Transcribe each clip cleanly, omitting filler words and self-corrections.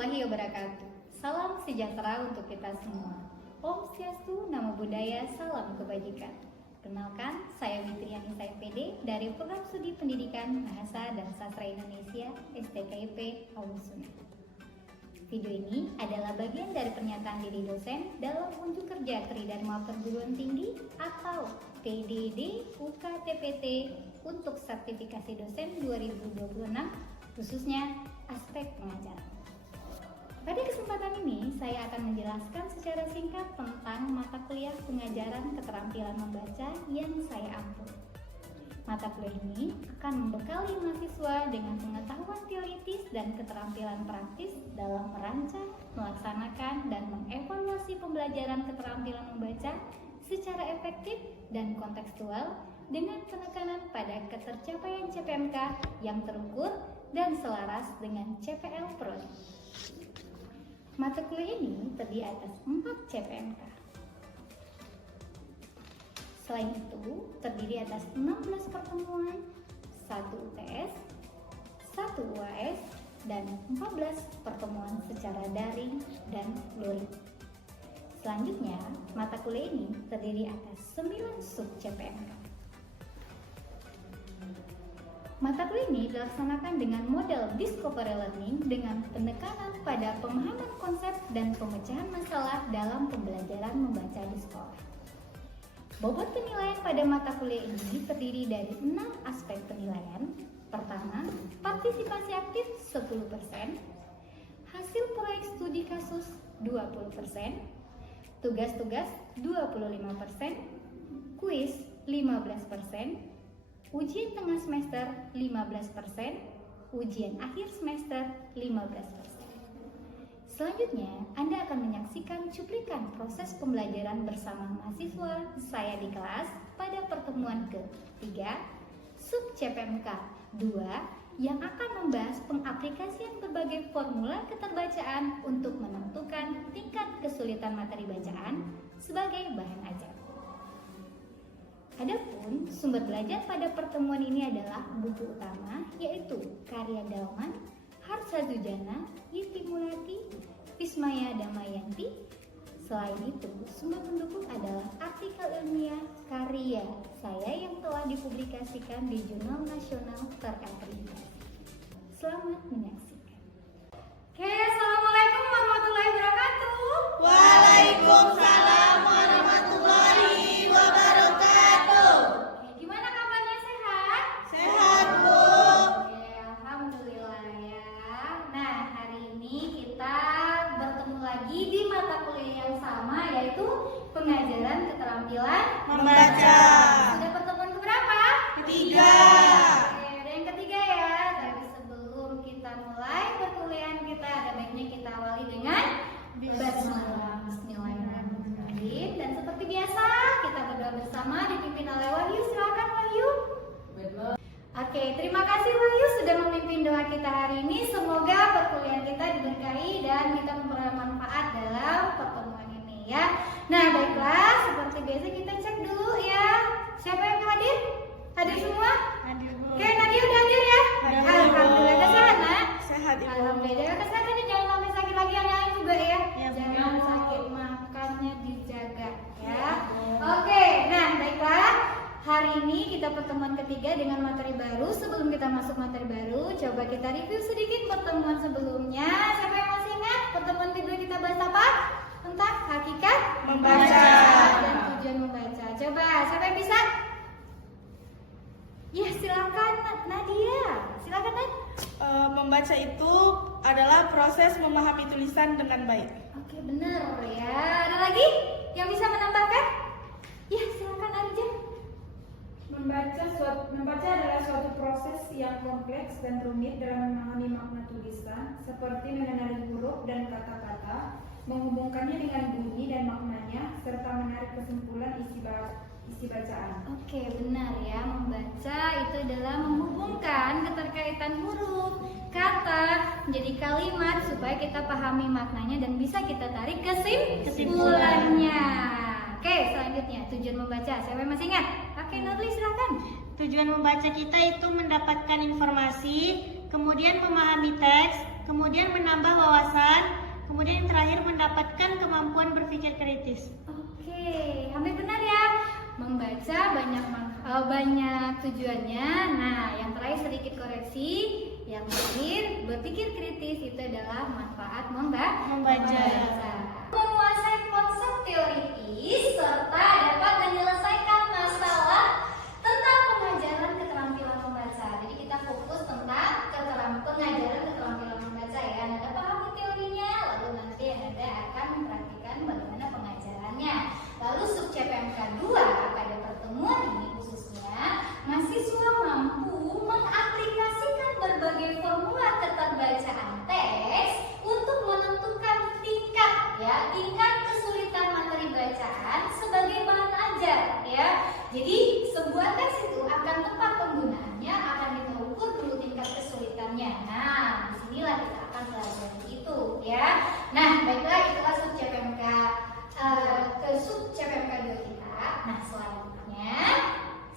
warahmatullahi wabarakatuh. Salam sejahtera untuk kita semua. Om Swastiastu, Namo Buddhaya, salam kebajikan. Kenalkan, saya Fitriani MPD dari Program Studi Pendidikan Bahasa dan Sastra Indonesia STKIP Aulusuna. Video ini adalah bagian dari pernyataan diri dosen dalam unjuk kerja Tridharma Perguruan Tinggi atau PDD UKTPT untuk sertifikasi dosen 2026, khususnya aspek pengajaran. Pada kesempatan ini, saya akan menjelaskan secara singkat tentang mata kuliah pengajaran keterampilan membaca yang saya ampu. Mata kuliah ini akan membekali mahasiswa dengan pengetahuan teoritis dan keterampilan praktis dalam merancang, melaksanakan, dan mengevaluasi pembelajaran keterampilan membaca secara efektif dan kontekstual dengan penekanan pada ketercapaian CPMK yang terukur dan selaras dengan CPL Prodi. Mata kuliah ini terdiri atas 4 CPMK. Selain itu, terdiri atas 16 pertemuan, 1 UTS, 1 UAS, dan 14 pertemuan secara daring dan luring. Selanjutnya, mata kuliah ini terdiri atas 9 sub CPMK. Mata kuliah ini dilaksanakan dengan model discovery learning dengan penekanan pada pemahaman konsep dan pemecahan masalah dalam pembelajaran membaca di sekolah. Bobot penilaian pada mata kuliah ini terdiri dari 6 aspek penilaian. Pertama, partisipasi aktif 10%, hasil proyek studi kasus 20%, tugas-tugas 25%, kuis 15%, ujian tengah semester 15%, ujian akhir semester 15%. Selanjutnya, Anda akan menyaksikan cuplikan proses pembelajaran bersama mahasiswa saya di kelas pada pertemuan ke-3 sub CPMK 2 yang akan membahas pengaplikasian berbagai formula keterbacaan untuk menentukan tingkat kesulitan materi bacaan sebagai bahan ajar. Adapun sumber belajar pada pertemuan ini adalah buku utama, yaitu karya Dauman, Harsadzujana, Yiti Mulati, Vismaya Damayanti. Selain itu, sumber pendukung adalah artikel ilmiah karya saya yang telah dipublikasikan di jurnal nasional terakreditasi. Selamat menyaksikan. Oke, assalamualaikum warahmatullahi wabarakatuh. Waalaikumsalam warahmatullahi wabarakatuh. Oke, gimana kabarnya, sehat? Sehat, Bu. Oke, alhamdulillah ya. Nah, hari ini kita bertemu lagi di mata kuliah yang sama, yaitu pengajaran keterampilan Membaca. Sudah pertemuan keberapa? Ketiga. Oke, udah yang ketiga ya. Tapi sebelum kita mulai perkuliahan kita, ada baiknya kita awali dengan basmalah. Bismillahirrahmanirrahim. Dan seperti biasa, kita berdoa bersama dipimpin oleh Wahyu. Silakan Wahyu. Oke, terima kasih Wahyu sudah memimpin doa kita hari ini. Semoga perkuliahan kita diberkahi dan kita memperoleh manfaat dalam pertemuan ini ya. Nah, baiklah, seperti biasa kita cek dulu ya. Siapa yang hadir? Hadir semua? Hadir, Bu. Oke, Nadia udah hadir ya? Hadir, Bu. Alhamdulillah, sehat, Nak? Sehat, Ibu. Alhamdulillah, kesehatan ya, jangan sampai sakit lagi yang lain juga ya. Ya, Bu. Jangan sakit, makannya dijaga ya. Ya, Bu. Oke, nah baiklah. Hari ini kita pertemuan ketiga dengan materi baru. Sebelum kita masuk materi baru, coba kita review sedikit pertemuan sebelumnya. Siapa yang masih ingat pertemuan kedua kita bahas apa? Tentang hakikat Membaca. dan tujuan membaca. Coba, siapa yang bisa? Ya, silakan Nadia. Silakan Nad. Membaca itu adalah proses memahami tulisan dengan baik. Oke, benar ya. Ada lagi yang bisa menambahkan? Ya, silakan Arja. Membaca adalah suatu proses yang kompleks dan rumit dalam memahami makna tulisan, seperti mengenali huruf dan kata-kata, menghubungkannya dengan bunyi dan maknanya, serta menarik kesimpulan isi bacaan. Oke, benar ya. Membaca itu adalah menghubungkan keterkaitan huruf, kata menjadi kalimat supaya kita pahami maknanya dan bisa kita tarik kesimpulannya. Oke, selanjutnya tujuan membaca. Siapa yang masih ingat? Oke, Nurli silakan. Tujuan membaca kita itu mendapatkan informasi, kemudian memahami teks, kemudian menambah wawasan, tujuannya. Nah, yang terakhir sedikit koreksi. Yang terakhir, berpikir kritis itu adalah manfaat membaca. Menguasai konsep teoritis serta dapat menyelesaikan masalah tentang pengajaran keterampilan membaca. Jadi kita fokus tentang pengajaran keterampilan membaca ya. Anda pahami teorinya, lalu nanti Anda akan mempraktikkan bagaimana pengajarannya. Lalu sub CPMK 2 pada pertemuan ini khususnya mahasiswa mampu mengaplikasikan berbagai formula keterbacaan teks untuk menentukan tingkat kesulitan materi bacaan sebagai bahan ajar ya. Jadi sebuah teks itu akan tepat penggunaannya akan kita ukur dulu tingkat kesulitannya. Nah, disinilah kita akan pelajari itu ya. Nah, baiklah itulah sub CPMK sub CPMK 2 kita. Nah, selanjutnya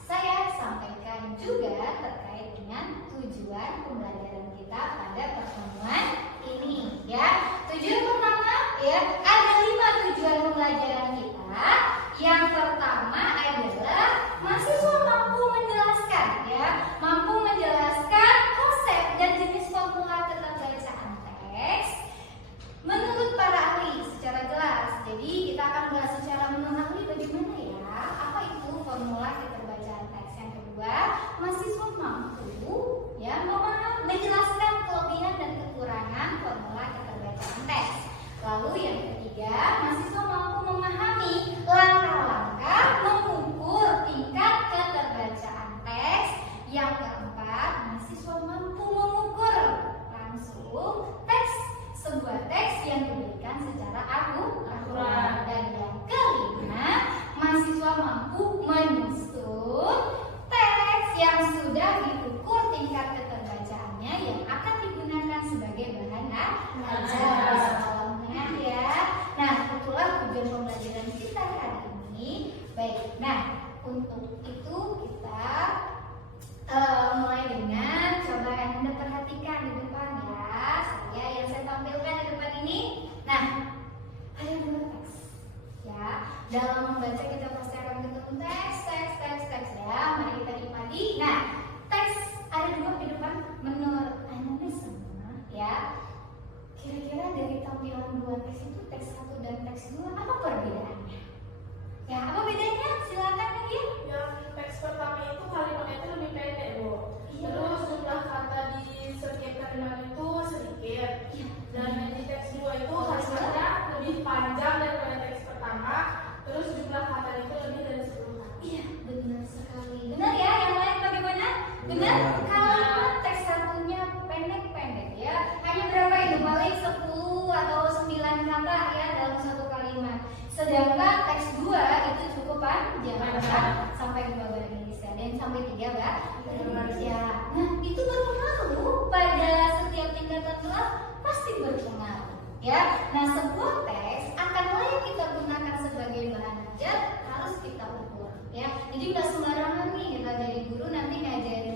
saya sampaikan juga terkait dengan tujuan pembelajaran kita pada pertemuan ini ya. Tujuan pertama ya, ada 5 tujuan pembelajaran kita. Yang pertama adalah mahasiswa mampu menjelaskan konsep dan jenis formula keterbacaan teks menurut para ahli secara jelas. Jadi kita akan bahas secara menurut ahli bagaimana ya, apa itu formula keterbacaan teks. Yang kedua, mahasiswa mampu ya menjelaskan kelebihan dan kekurangan formula keterbacaan teks. Lalu yang ketiga, mahasiswa mampu memahami langkah-langkah mengukur tingkat keterbacaan teks. Yang keempat, mahasiswa mampu mengukur langsung sebuah teks yang diberikan secara akurat. Dan yang kelima, mahasiswa mampu menyusun teks yang sudah diukur tingkat keterbacaannya yang akan digunakan sebagai bahan ajar. Ya. Nah, itulah tujuan pembelajaran kita hari ini. Baik, nah untuk itu kita mulai dengan coba Anda perhatikan di depan ya. Yang saya tampilkan di depan ini. Nah, ada 2 teks ya. Dalam membaca kita pasti akan ketemu teks ya. Mari kita nikmati. Nah, teks ada 2 di depan. Menurut Anda semua ya, kira-kira dari tampilan 2 teks itu teks 1 dan teks 2 apa perbedaannya? Ya, apa bedanya? Silakan Nadia. Yang teks pertama itu kalimatnya itu lebih pendek, Bu. Iya. Terus jumlah kata di setiap kalimat itu sedikit. Iya. Dan yang di teks 2 itu kalimatnya lebih panjang daripada teks pertama. Terus jumlah kata itu lebih dari 10 kata. Iya, benar sekali. Benar ya, yang lain bagaimana? Benar? Kalimat teks satunya pendek-pendek ya. Hanya berapa itu? Paling 10 atau 9 kata ya dalam satu kalimat. Sedangkan teks 2 itu cukup panjang kan? Sampai 2 bahasa Indonesia dan sampai 3 bahasa Indonesia. Nah, itu berpengaruh pada setiap tingkatan kelas, pasti berpengaruh ya. Nah, sebuah teks akan layak kita gunakan sebagai bahan ajar, harus kita ukur ya. Jadi nggak sembarangan nih kita jadi guru nanti ngajarin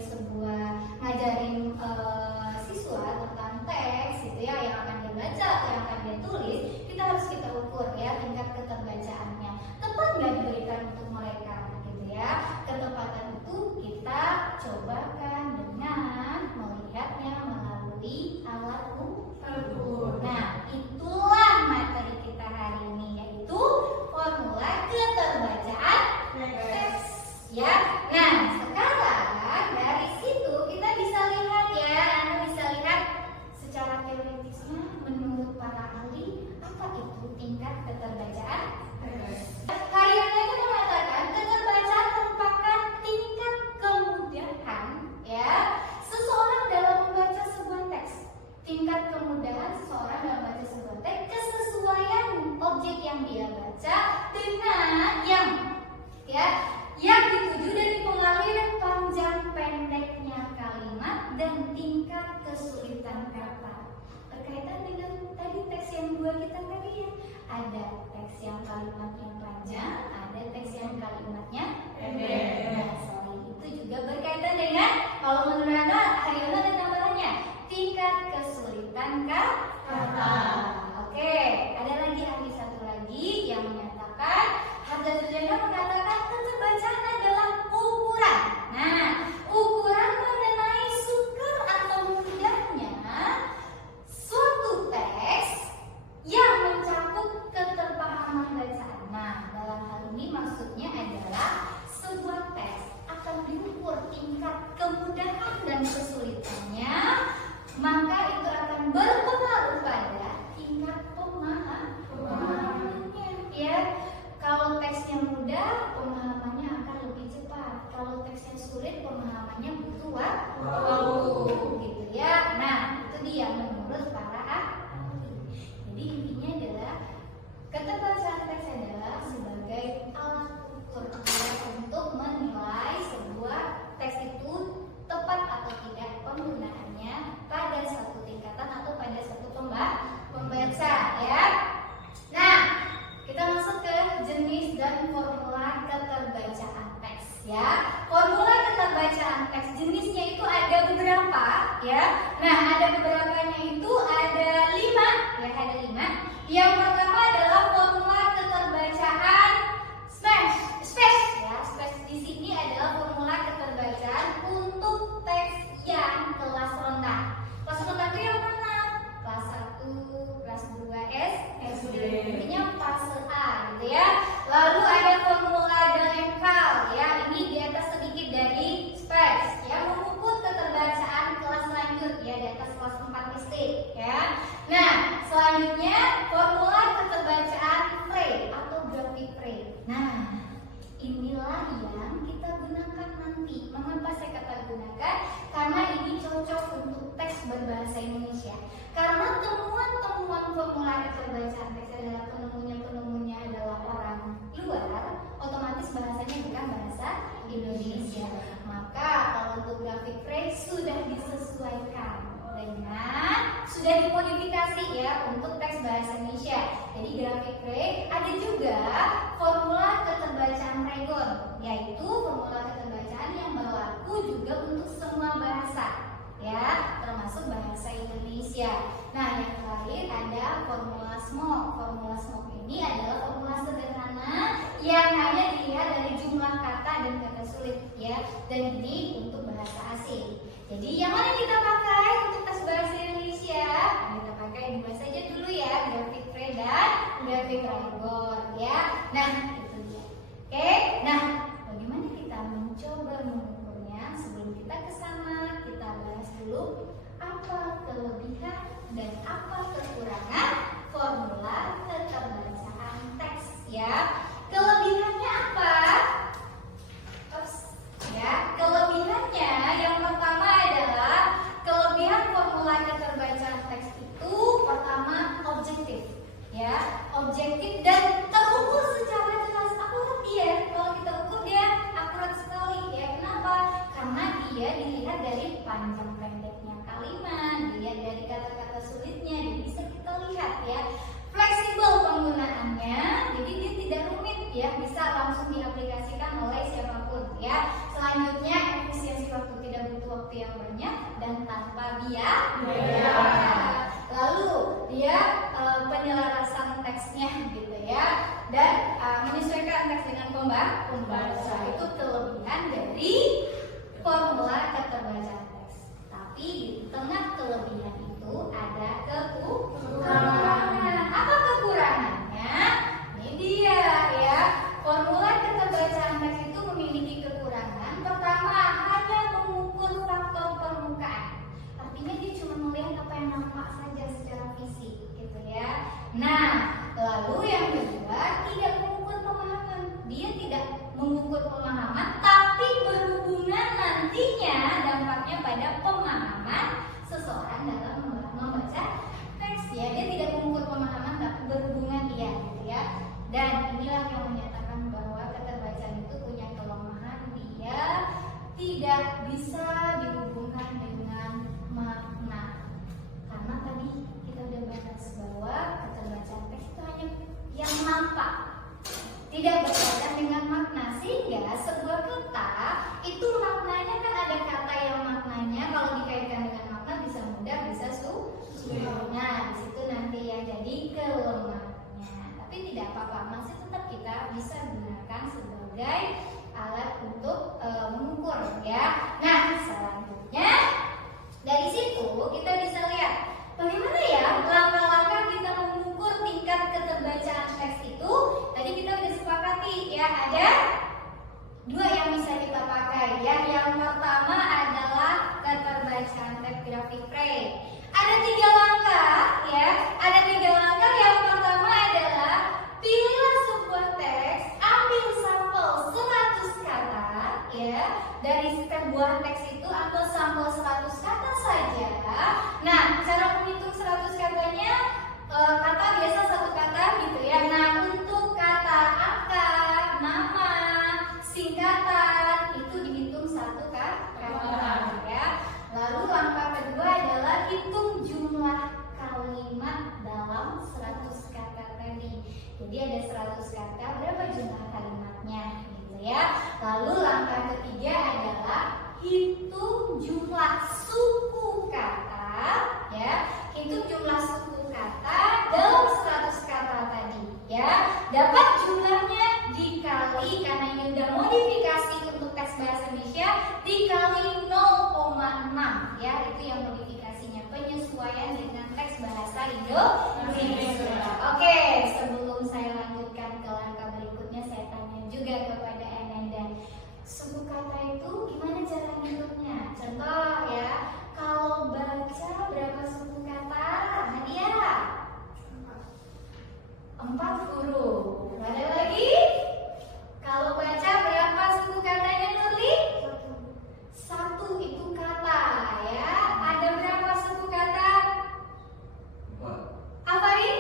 siswa tentang teks gitu ya, yang akan dibaca atau yang akan ditulis, kita harus kita ukur ya tingkat keterbacaannya. Tepat nggak diberikan untuk mereka gitu ya. Ketepatan itu kita cobakan dengan melihatnya melalui alat ukur. Nah, itulah materi kita hari ini, yaitu formula keterbacaan teks ya. Nah, sekarang dari situ kita bisa lihat ya, Anda bisa lihat secara teoritisnya menurut para ahli apa itu tingkat keterbacaan teks. Karyanya itu mengatakan keterbacaan merupakan tingkat kemudahan ya seseorang dalam membaca sebuah teks. Tingkat kemudahan seseorang dalam membaca sebuah teks, kesesuaian objek yang dia baca dengan yang dituju dan dipengaruhi oleh panjang pendeknya kalimat dan tingkat kesulitan kata. Berkaitan dengan tadi teks yang 2 kita tadi ya, ada teks yang kalimatnya panjang, ada teks yang kalimatnya pendek. Nah, selain itu juga berkaitan dengan, kalau menurut Anda Haryono ada tambahannya, tingkat kesulitan kata. Oke, ada lagi ahli satu lagi yang menyatakan, Hamzah Sujana mengatakan keterbacaan adalah ukuran. Nah, SD. Intinya fase A gitu ya. Lalu ada formula Donnelley ya. Ini di atas sedikit dari SPEX ya, mengukur keterbacaan kelas lanjut ya, di atas kelas 4 SD ya. Nah, selanjutnya formula keterbacaan Frey atau grafik Frey. Nah, inilah yang kita gunakan nanti. Mengapa saya kata gunakan? Karena ini cocok untuk teks berbahasa Indonesia. Karena temuan-temuan formula keterbacaan teks adalah penemunya adalah orang luar, otomatis bahasanya bukan bahasa Indonesia. Maka kalau untuk grafik Frey sudah disesuaikan dengan, sudah dimodifikasi ya untuk teks bahasa Indonesia. Jadi grafik Frey ada juga formula keterbacaan Raygon, yaitu formula keterbacaan yang berlaku juga untuk semua bahasa ya, termasuk bahasa Indonesia. Nah, yang terakhir ada formula SMOK. Formula SMOK ini adalah formula sederhana yang hanya dilihat dari jumlah kata dan kata sulit ya, dan ini untuk bahasa asing. Jadi yang mana kita pakai untuk tes bahasa Indonesia? Nah, kita pakai dua saja dulu ya, grafik Frey dan grafik Raygon ya. Nah, itu dia. Oke, nah bagaimana kita mencoba mengukurnya? Sebelum kita ke sana, kita bahas dulu apa kelebihan dan apa kekurangan formula keterbacaan teks ya. Kelebihannya apa? Ya, kelebihannya yang pertama adalah kelebihan formula keterbacaan teks itu pertama objektif ya, objektif dan terukur secara jelas, akurat dia. Kalau kita ukur dia akurat sekali ya. Kenapa? Karena dia dilihat dari panjang pendeknya kalimat, dilihat dari kata-kata sulitnya, jadi bisa kita lihat ya. Fleksibel penggunaannya, jadi dia tidak rumit ya, bisa langsung diaplikasikan oleh siapapun ya. Selanjutnya efisiensi waktu, tidak butuh waktu yang banyak dan tanpa biaya. Lalu dia penyelarasan teksnya gitu ya, dan menyesuaikan teks dengan pembaca. Itu kelebihan dari formula keterbacaan teks. Tapi di tengah kelebihan itu ada kekurangan. Apa kekurangannya? Ini dia ya. Formula keterbacaan teks itu memiliki kekurangan. Pertama, hanya mengukur faktor permukaan. Artinya dia cuma melihat apa yang nampak saja secara fisik gitu ya. Nah, lalu yang kedua, tidak mengukur pemahaman. Dia tidak mengukur pemahaman, tapi berhubungan nantinya dampaknya pada pemahaman seseorang dalam membaca teks ya. Dia tidak mengukur pemahaman, tapi berhubungan dia gitu ya. Dan inilah yang menyatakan bahwa keterbacaan itu punya kelemahan, dia tidak bisa dihubungkan dengan makna. Karena tadi kita udah bahas bahwa keterbacaan teks itu hanya yang nampak, tidak berkaitan dengan makna, sehingga sebuah kata itu maknanya kan ada kata yang maknanya kalau dikaitkan dengan makna bisa mudah, bisa sulit. Nah, disitu nanti yang jadi kelemahannya. Tapi tidak apa-apa, masih tetap kita bisa gunakan sebagai alat untuk mengukur ya. Nah, selanjutnya dari situ kita bisa lihat bagaimana ya langkah-langkah kita mengukur tingkat keterbacaan teks itu. Tadi kita udah sepakati ya, ada dua yang bisa kita pakai ya. Yang pertama adalah keterbacaan teks grafik Frey. Ada 3 langkah ya. Ada 3 langkah. Yang pertama adalah pilihlah sebuah teks, ambil sampel 100 kata ya dari sebuah teks itu, atau sampel 100 kata saja. Nah, cara menghitung 100 katanya, kata biasa 1 kata gitu ya. Nah, untuk kata akar, nama, singkatan itu dihitung 1 kata ya. Lalu langkah kedua adalah hitung jumlah kalimat dalam 100 kata tadi. Jadi ada 100 kata, berapa jumlah kalimatnya gitu ya. Lalu langkah ketiga adalah hitung jumlah suku kata ya. Hitung jumlah suku kata dalam 100 kata tadi ya. Dapat jumlahnya dikali, karena ini udah modifikasi untuk teks bahasa Indonesia, dikali 0,6 ya. Itu yang modifikasinya, penyesuaian dengan teks bahasa Indonesia. 4 huruf. Ada lagi? Kalau baca berapa suku katanya Nurli? 1 itu kata ya. Ada berapa suku kata? 4. Apa ini?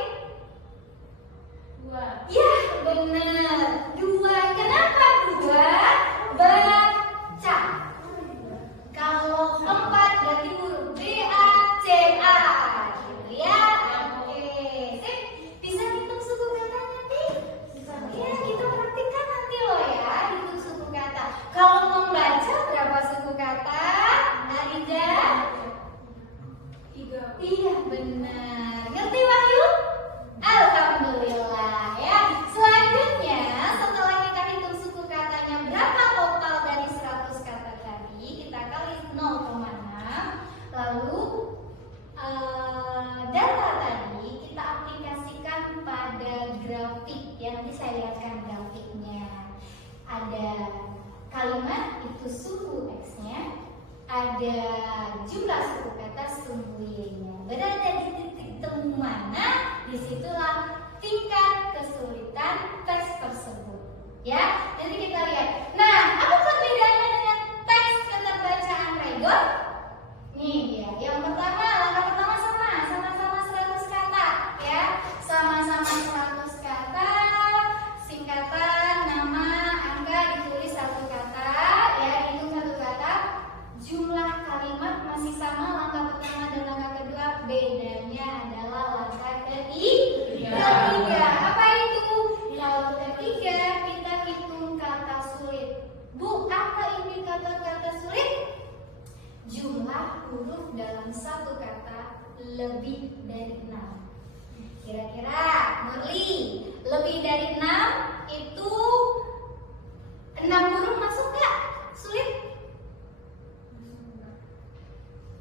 2. Ya benar, 2. Kenapa 2? Baca. Kalau 4 berarti huruf B-A-C-A gitu ya. Oke, sip. Bisa hitung suku katanya nih? Ya, kita praktikkan nanti loh ya, hitung suku kata. Kalau membaca berapa suku kata? Arida? 3. Iya benar. Ngerti Wahyu? Alhamdulillah ya. Selanjutnya setelah kita hitung suku katanya berapa total dari 100 kata tadi, kita kali 0,6. Lalu data tadi kita aplikasikan pada grafik ya. Nanti saya lihatkan grafiknya. Ada kalimat itu suku X-nya, ada jumlah suku kata suku Y-nya. Berada di titik temu mana, disitulah tingkat kesulitan teks tersebut. Ya, nanti kita lihat. Nah, apa perbedaannya dengan teks keterbacaan Regor? Nih dia. Yang pertama, langkah pertama sama-sama 100 kata, ya. Sama-sama 100 kata. Singkatan, nama, angka ditulis 1 kata, ya. Hitung 1 kata. Jumlah kalimat masih sama langkah pertama dan langkah kedua. Bedanya adalah langkah ketiga. Apa itu? Kalau ketiga kita hitung kata sulit. Bu, apa ini kata-kata sulit? Jumlah huruf dalam 1 kata lebih dari 6. Kira-kira Nurli, lebih dari 6 itu 6 huruf masuk gak? Sulit?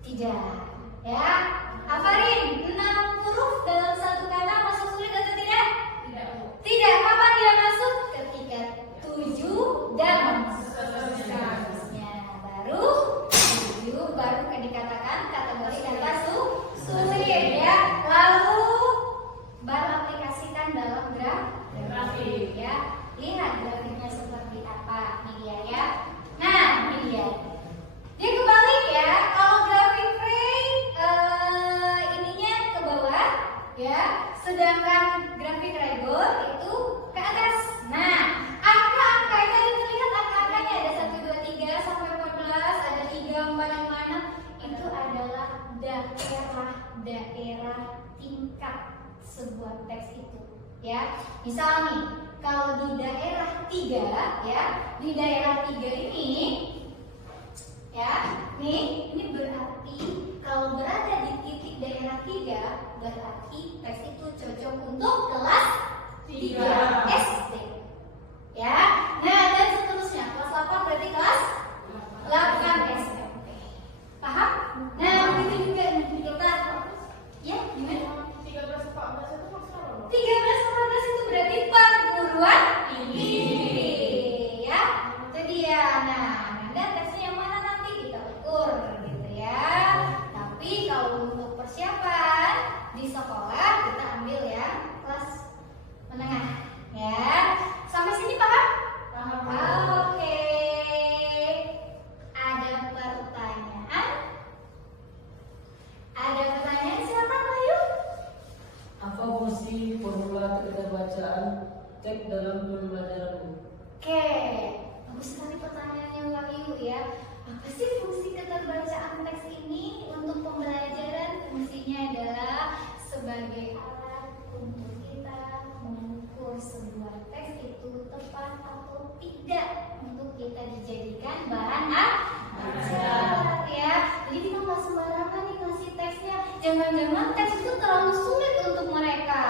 Tidak. Ya, Afarin, 6 huruf dalam 1 kata masuk sulit atau tidak? Tidak. Tidak. Kapan dia masuk? Ketika 7 dan seterusnya. Baru 7 baru dikatakan kategori kata sulit ya. Lalu baru aplikasikan dalam grafik ya. Lihat grafiknya seperti apa. Ini dia ya. Nah, ini dia. Dia kebalik ya. Kalau grafik Frey ininya ke bawah ya, sedangkan grafik Regor itu ke atas. Nah, angka-angka itu terlihat angka-angkanya ada 1, 2, 3 sampai 14, ada 3, 4, 5, 6. Itu adalah daerah tingkat sebuah teks itu ya. Misal nih, kalau di daerah 3 ya, di daerah 3 ini ya, nih ini berarti kalau berada di titik daerah 3 berarti teks itu cocok untuk kelas 3 SD ya. Nah, dan seterusnya kelas 8 berarti kelas 8 SMP. Paham? Nah, begitu juga nanti kita ya gimana? 13, 14 itu masalah. 13, 14 itu berarti perguruan tinggi ya. Itu dia. Nah, Anda teksnya yang mana nanti kita ukur gitu ya. Tapi kalau untuk persiapan di sekolah kita ambil yang kelas menengah ya. Sampai sini paham? Paham. Oke. Ada pertanyaan? Ada pertanyaan silakan Bayu. Apa fungsi formula keterbacaan teks dalam pembelajaran? Oke, bagus sekali pertanyaannya Wahyu ya. Apa sih fungsi keterbacaan teks ini untuk pembelajaran? Fungsinya adalah sebagai alat untuk kita mengukur sebuah teks itu tepat atau tidak untuk kita dijadikan bahan ajar ya. Jadi kita nggak sembarangan nih ngasih teksnya. Jangan-jangan teks itu terlalu sulit untuk mereka,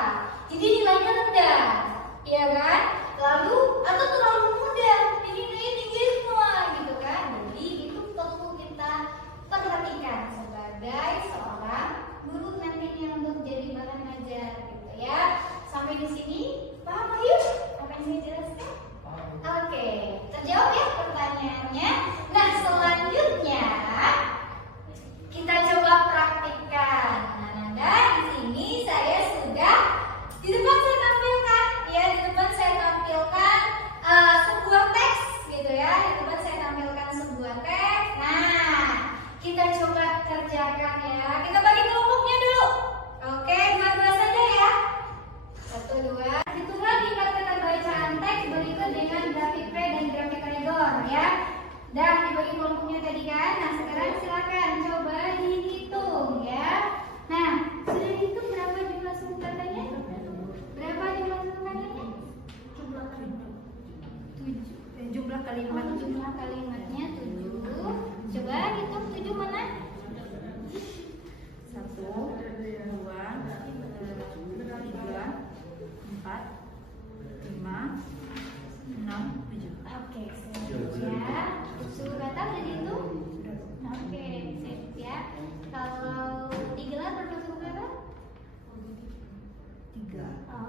jadi nilainya rendah, ya kan? Lalu atau terlalu mudah, jadi nilainya tinggi semua gitu kan? Jadi itu perlu kita perhatikan sebagai seorang guru nantinya untuk jadi bahan ajar.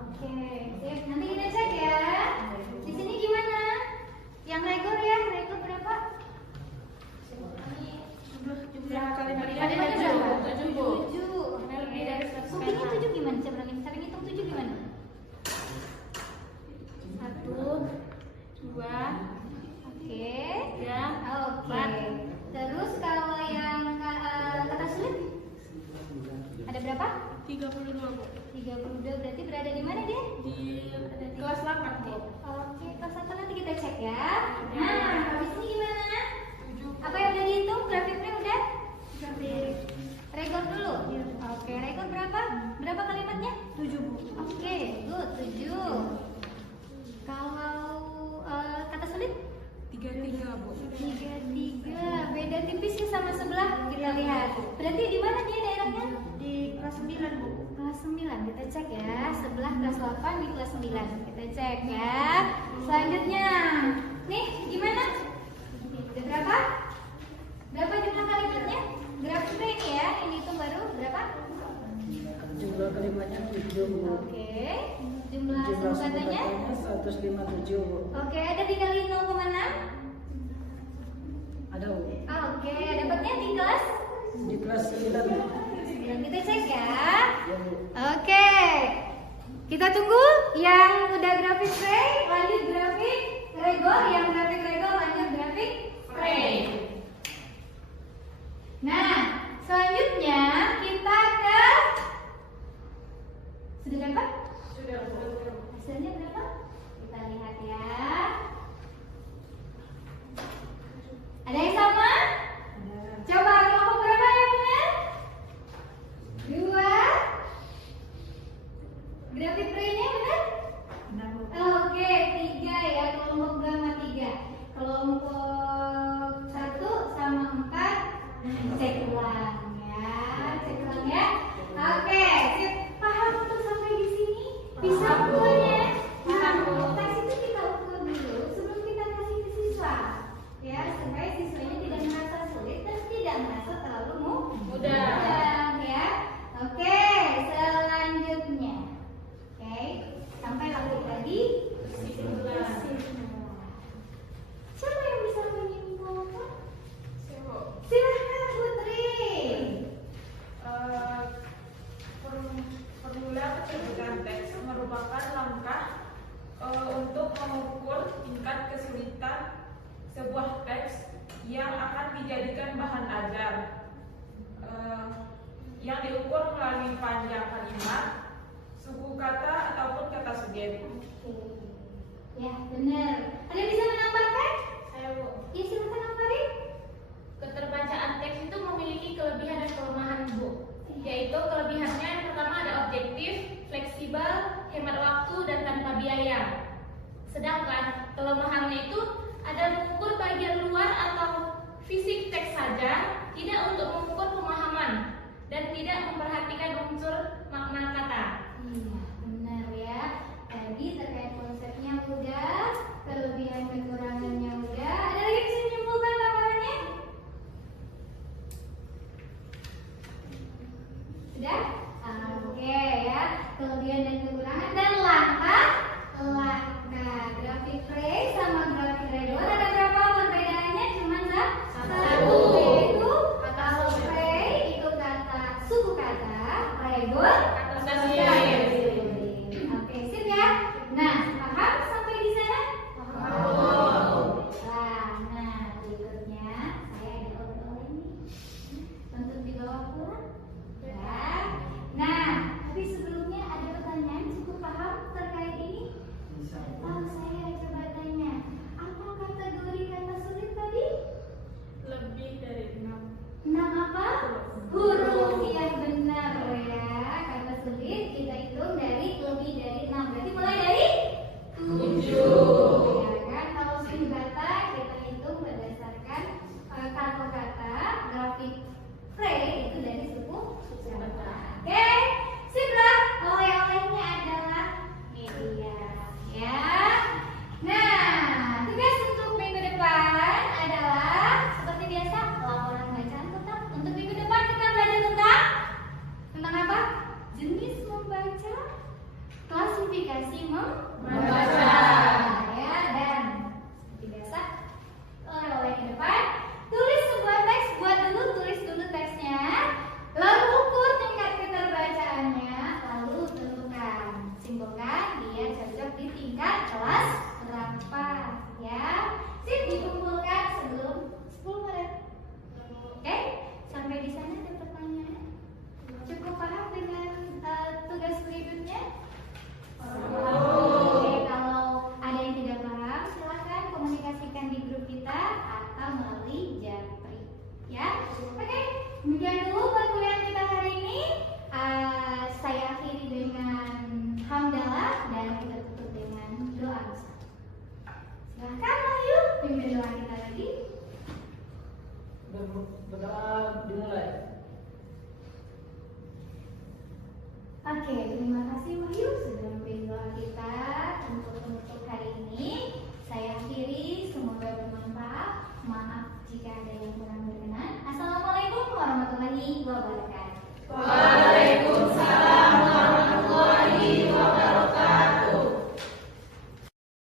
Oke, sip. Nanti kita cek ya. Di sini gimana? Yang regor ya, regor berapa? Jumlah kalimatnya Ada berapa? 7, Bu. 7. Karena lebih dari 100 Buktinya kata. 7 gimana? Coba sering hitung 7 gimana? 1, 2, Oke. 3, Oke. Terus kalau yang kata sulit? Ada berapa? 32, Bu. 32 berarti berada di mana dia? Ada di kelas 8, Bu. Oke, kelas 1 nanti kita cek ya. Nah, habis ini gimana? Apa yang udah dihitung? Grafiknya udah? Grafik regor dulu. Oke, regor berapa? Berapa kalimatnya? 7, Bu. Oke, good, 7. Kalau kata sulit? 33, Bu. 33. Beda tipis ya sama sebelah. Kita lihat. Berarti di mana dia daerahnya? Di kelas 9, Bu. Kelas 9, kita cek ya. Sebelah kelas 8 di kelas 9. Kita cek ya. Selanjutnya, nih gimana? Ada berapa? Berapa jumlah kalimatnya? Grafiknya ini ya. Ini itu baru berapa? Jumlah kalimatnya 7, Bu. Oke. Jumlah Jumlah suku katanya? 157, Bu. Oke, ada tinggalin 0,6. Ada, Bu. Oke, dapatnya di kelas? Di kelas 9, Bu. Dan kita cek ya. Ya, Bu. Oke. Kita tunggu yang udah grafik Frey, lanjut grafik regol, yang grafik regol lanjut grafik Frey. Nah, selanjutnya kita ke sudah dapat? Sudah, Bu. Hasilnya berapa? Kita lihat ya. Ada yang sama? Coba kelompok berapa yang benar? 2. Grafik Frey-nya benar? Oke, 3 ya, kelompok gamma 3. Kelompok 1 sama 4 cek ulang ya, cek ulang ya. Oke, sip. Paham untuk sampai di sini? Bisa ukurnya? Paham. Tes itu kita ukur dulu sebelum kita kasih ke siswa. Ya, supaya siswanya tidak merasa sulit dan tidak merasa terlalu mudah ya. Oke, selanjutnya. Oke, sampai lagi kesimpulan. Siapa yang bisa menyimpulkan? Silahkan Putri. Formula pencabutan teks merupakan langkah untuk mengukur tingkat kesulitan sebuah teks yang akan dijadikan bahan ajar, yang diukur melalui panjang kalimat, suku kata ataupun kata subjek. Oke. Ya, benar. Ada yang bisa menambahkan? Saya, Bu. Ya, silakan Farid. Keterbacaan teks itu memiliki kelebihan dan kelemahan, Bu. Yaitu kelebihannya yang pertama ada objektif, fleksibel, hemat waktu, dan tanpa biaya. Sedangkan kelemahannya itu ada mengukur bagian luar atau fisik teks saja, tidak untuk mengukur pemahaman dan tidak memperhatikan unsur makna kata. Iya, benar ya. Tadi terkait konsepnya udah, kelebihan kekurangannya udah. Ada lagi yang bisa menyimpulkan tambahannya? Sudah? Oke ya. Kelebihan dan kekurangan dan langkah. Grafik Frey sama grafik regol ada berapa perbedaannya? Cuma satu, yaitu kalau Frey itu kata suku kata, regol Kata subjek. Oke, sip ya. Nah, paham sampai di sana? Nah, berikutnya saya ada oleh-oleh nih untuk dibawa pulang. Ya. Nah, tapi sebelumnya ada pertanyaan cukup paham? Pertama dimulai. Oke, terima kasih Wahyu sudah memimpin doa kita untuk penutup hari ini. Saya akhiri, semoga bermanfaat. Maaf jika ada yang kurang berkenan. Assalamualaikum warahmatullahi wabarakatuh.